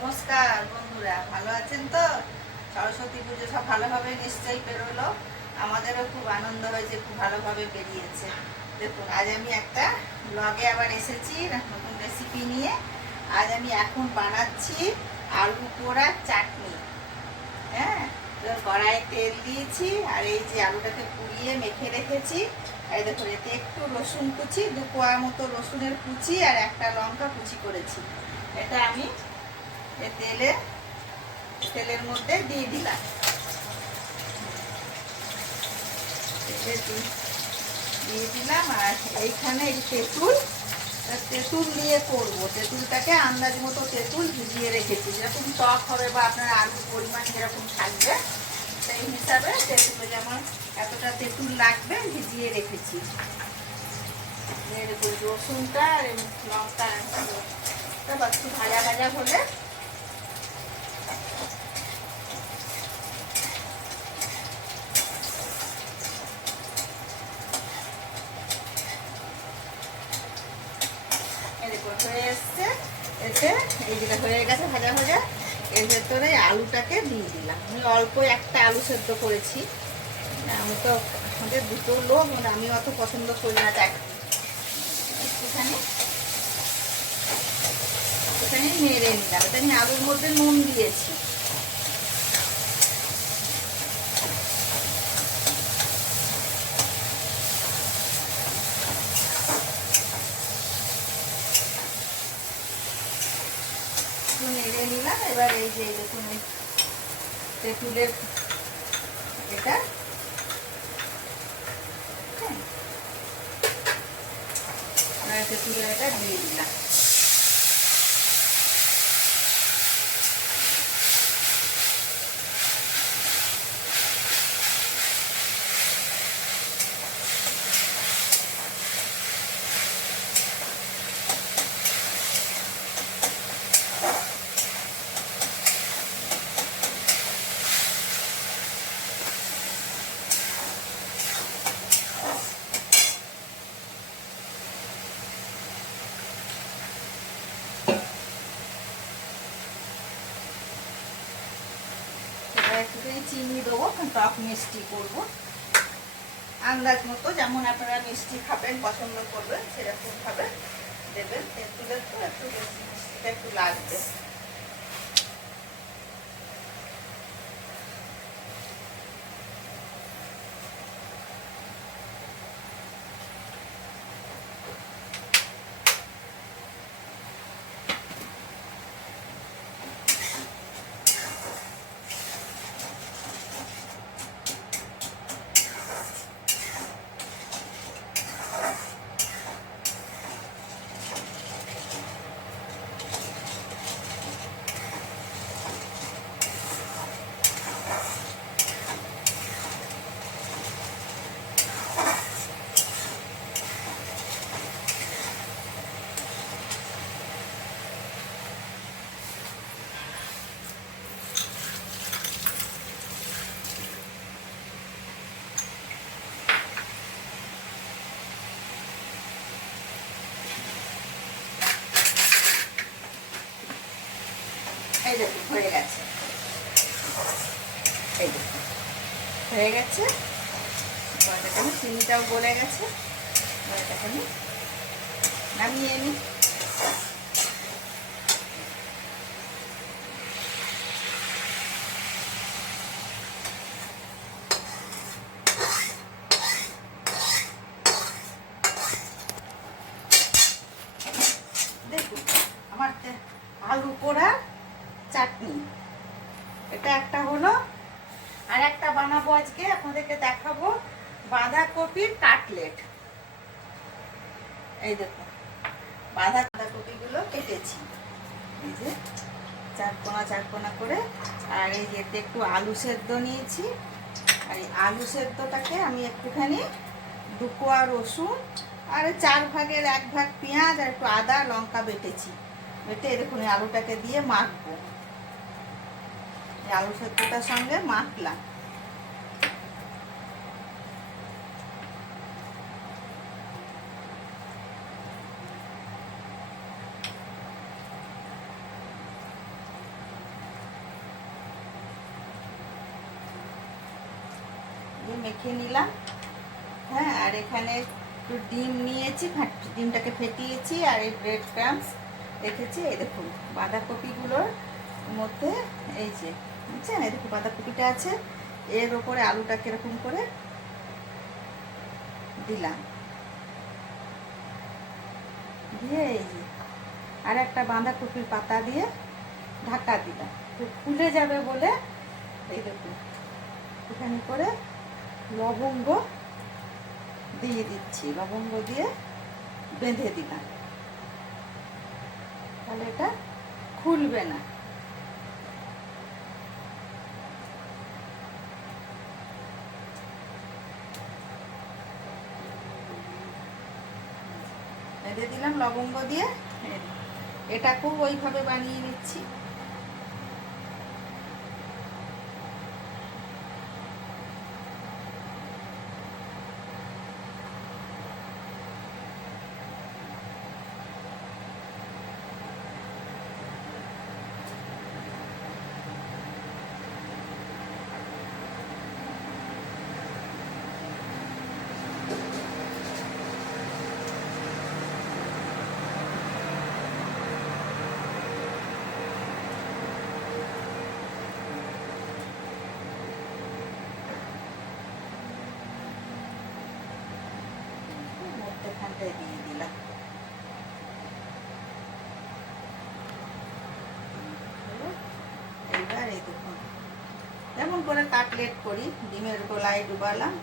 নমস্কার বন্ধুরা, ভালো আছেন তো? সরস্বতী পুজো সব ভালোভাবে নিশ্চয়ই পেরোলো। আমাদেরও খুব আনন্দ হয়েছে, খুব ভালোভাবে পেরিয়েছে। দেখুন, আজ আমি একটা ব্লগে আবার এসেছি নতুন রেসিপি নিয়ে। আজ আমি এখন বানাচ্ছি আলু পোড়া চাটনি। হ্যাঁ, কড়াইয়ে তেল দিয়েছি, আর এই যে আলুটাকে পুড়িয়ে মেখে রেখেছি। এই দেখুন, এতে একটু রসুন কুচি, 2 কোয়া মতো রসুনের কুচি আর একটা লঙ্কা কুচি করেছি। এটা আমি তেলের মধ্যে দিয়ে দিলাম। দিয়ে দিলাম, আর এইখানে এই তেঁতুল দিয়ে করবো। তেঁতুলটাকে আন্দাজ মতো তেঁতুল ভিজিয়ে রেখেছি, যেরকম টক হবে বা আপনার আলুর পরিমাণ যেরকম থাকবে সেই হিসাবে তেঁতুলে যেমন এতটা তেঁতুল লাগবে ভিজিয়ে রেখেছি। রসুনটা আর লঙ্কা একটু ভাজা ভাজা হলে হয়ে এসছে। এতে এই যেটা হয়ে গেছে ভাজা ভাজা, এর ভেতরে আলুটাকে দিয়ে দিলাম। আমি অল্প একটা আলু সেদ্ধ করেছি। আমি তো আমাদের দুটো লোক, আমি অত পছন্দ করি না চাটনি। একটুখানি নেড়ে নিলাম। এটা আমি আলুর মধ্যে নুন দিয়েছি। নেড়ে নিলাম। এবার এই যে দেখুন, তেঁতুলের এটা তেঁতুলের এটা দিয়ে দিলাম। একটুখানি চিনি দেবো, টক মিষ্টি করবো আন্দাজ মতো, যেমন আপনারা মিষ্টি খাবেন পছন্দ করবেন সেরকম ভাবে দেবেন। তেঁতুলের তো একটু বেশি মিষ্টিটা একটু লাগবে। এই দেখুন হয়ে গেছে। এই দেখুন হয়ে গেছে। এখানে চিনিটাও গলে গেছে। এখানে নামিয়ে নিই। দেখুন আমার আলু পোড়া চাটনি এটা একটা হলো। আর একটা বানাবো আজকে, আপনাদেরকে দেখাবো বাঁধাকপির কাটলেট। এই দেখুন বাঁধাকপিগুলো কেটেছি, এই যে চার কোনা করে। আর এই যে একটু আলু সেদ্ধ নিয়েছি। আর এই আলু সেদ্ধটাকে আমি একটুখানি 2 কোয়া রসুন আর 4 ভাগের 1 ভাগ পেঁয়াজ আর একটু আদা লঙ্কা বেটেছি। বেটে দেখুন এই আলুটাকে দিয়ে মাখবো। আলু সেদ্ধটার সঙ্গে মাখলাম। মেখে নিলাম। হ্যাঁ, আর এখানে একটু ডিম নিয়েছি, ডিমটাকে ফেটিয়েছি, আর এই ব্রেড ক্রাম্বস রেখেছি। এই দেখুন বাঁধাকপিগুলোর মধ্যে এই যে বুঝছেন, এই দেখুন বাঁধাকপিটা আছে, এর ওপরে আলুটা কিরকম করে দিলাম, দিয়ে এই যে আর একটা বাঁধাকপির পাতা দিয়ে ঢাকা দিলাম, তো ফুলে যাবে বলে এই দেখুন এখানে করে লবঙ্গ দিয়ে দিচ্ছি, লবঙ্গ দিয়ে বেঁধে দিলাম, তাহলে এটা খুলবে না। বেঁধে দিলাম লবঙ্গ দিয়ে। এটাকেও ওইভাবে বানিয়ে নিচ্ছি। মধ্যখানটায় দিয়ে দিলাম। এইবার এই দেখুন যেমন করে কাটলেট করি, ডিমের গোলায় ডুবালাম,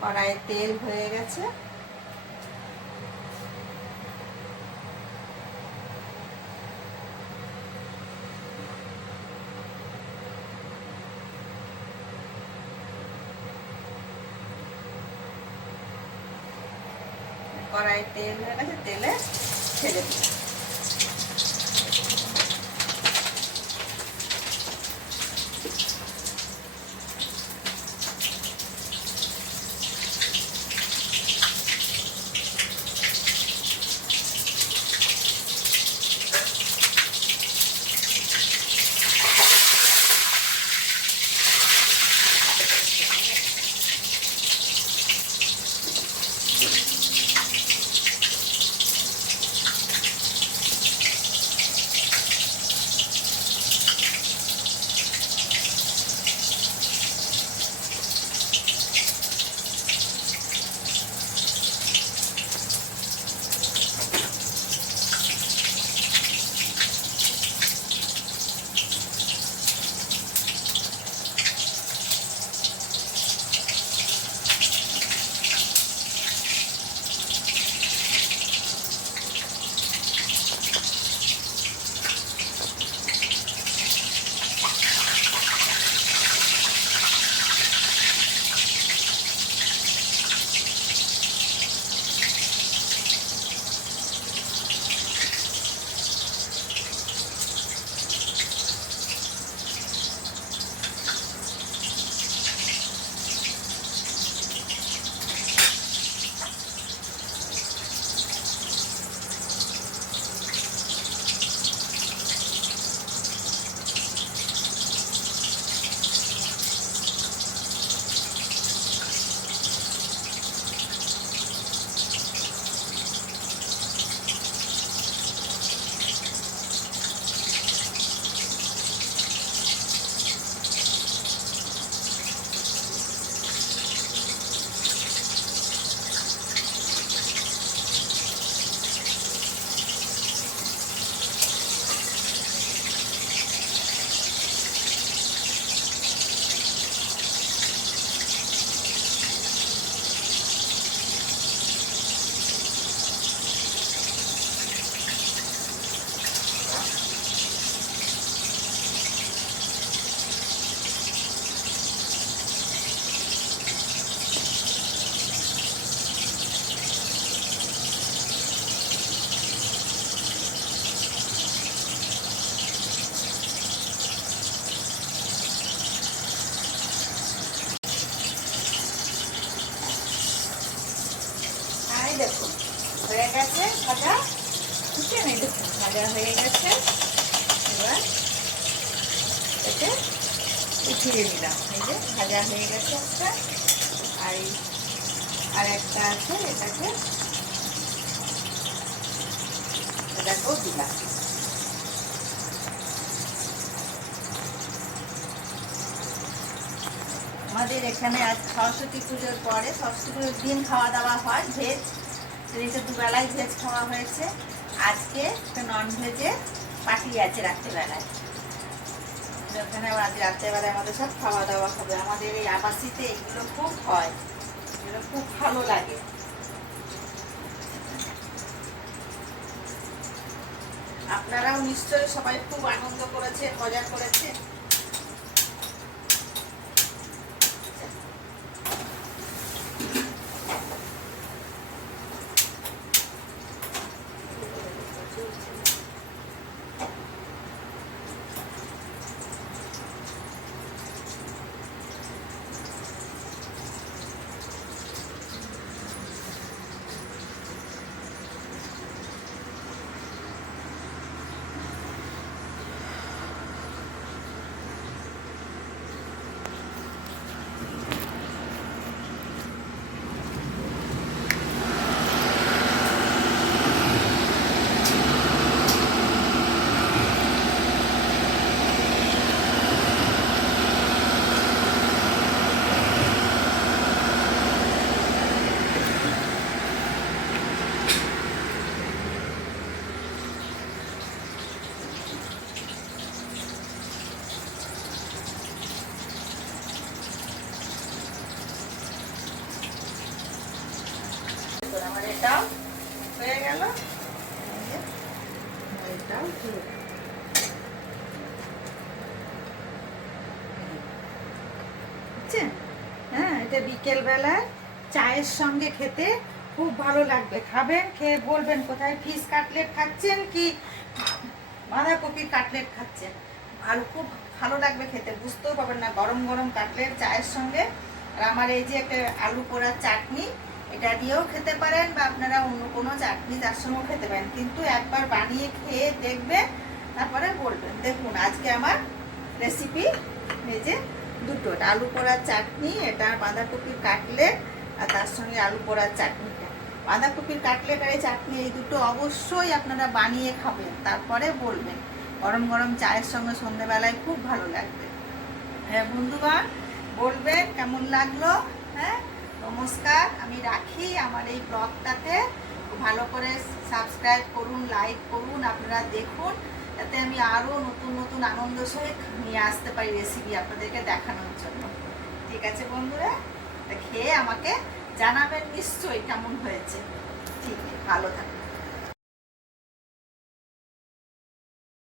কড়াইয়ে তেল হয়ে গেছে, কড়াইয়ে তেল হয়ে গেছে, তেলে ছেড়ে দিলাম। গেছে ভাজা, বুঝছেন? এই দেখুন ভাজা হয়ে গেছে। এবার এতে উঠিয়ে নিলাম। এই যে ভাজা হয়ে গেছে একটা, আর একটা আছে, এটাকেও দিলাম। আমাদের এখানে আজ সরস্বতী পুজোর পরে, সরস্বতী পুজোর দিন খাওয়া দাওয়া হয় ভেজ, সেদিনকে দুবেলায় ভেজ খাওয়া হয়েছে। আজকে একটা ননভেজের পার্টি আছে রাত্রেবেলায়, ওখানে আজ রাত্রেবেলায় আমাদের সব খাওয়া দাওয়া হবে। আমাদের এই আবাসিতে এগুলো খুব হয়, এগুলো খুব ভালো লাগে। আপনারাও নিশ্চয়ই সবাই খুব আনন্দ করেছে, মজা করেছে। আমার এটাও হয়ে গেল, এটাও হয়ে গেল। বুঝছেন? হ্যাঁ, এটা বিকেলবেলায় চায়ের সঙ্গে খেতে খুব ভালো লাগবে। খাবেন, খেয়ে বলবেন কোথায় ফিশ কাটলেট খাচ্ছেন কি বাঁধাকপির কাটলেট খাচ্ছেন। আর খুব ভালো লাগবে খেতে, বুঝতেও পারবেন না। গরম গরম কাটলেট চায়ের সঙ্গে। আর আমার এই যে একটা আলু পোড়ার চাটনি, এটা দিয়েও খেতে পারেন, বা আপনারা অন্য কোনো চাটনি তার সঙ্গেও খেতে পারেন। কিন্তু একবার বানিয়ে খেয়ে দেখবেন, তারপরে বলবেন। দেখুন আজকে আমার রেসিপি এই যে দুটো, আলু পোড়ার চাটনি, এটা বাঁধাকপির কাটলেট, আর তার সঙ্গে আলু পোড়ার চাটনিটা। বাঁধাকপির কাটলেট আর এই চাটনি, এই দুটো অবশ্যই আপনারা বানিয়ে খাবেন, তারপরে বলবেন। গরম গরম চায়ের সঙ্গে সন্ধ্যেবেলায় খুব ভালো লাগবে। হ্যাঁ বন্ধুগণ, বলবেন কেমন লাগলো। হ্যাঁ, নমস্কার, আমি রাখি। আমার এই ব্লগটাকে ভালো করে সাবস্ক্রাইব করুন, লাইক করুন, আপনারা দেখুন, যাতে আমি আরও নতুন নতুন আনন্দ সহিত নিয়ে আসতে পারি রেসিপি আপনাদেরকে দেখানোর জন্য। ঠিক আছে বন্ধুরা, খেয়ে আমাকে জানাবেন নিশ্চয়ই কেমন হয়েছে। ঠিক আছে, ভালো থাকুন।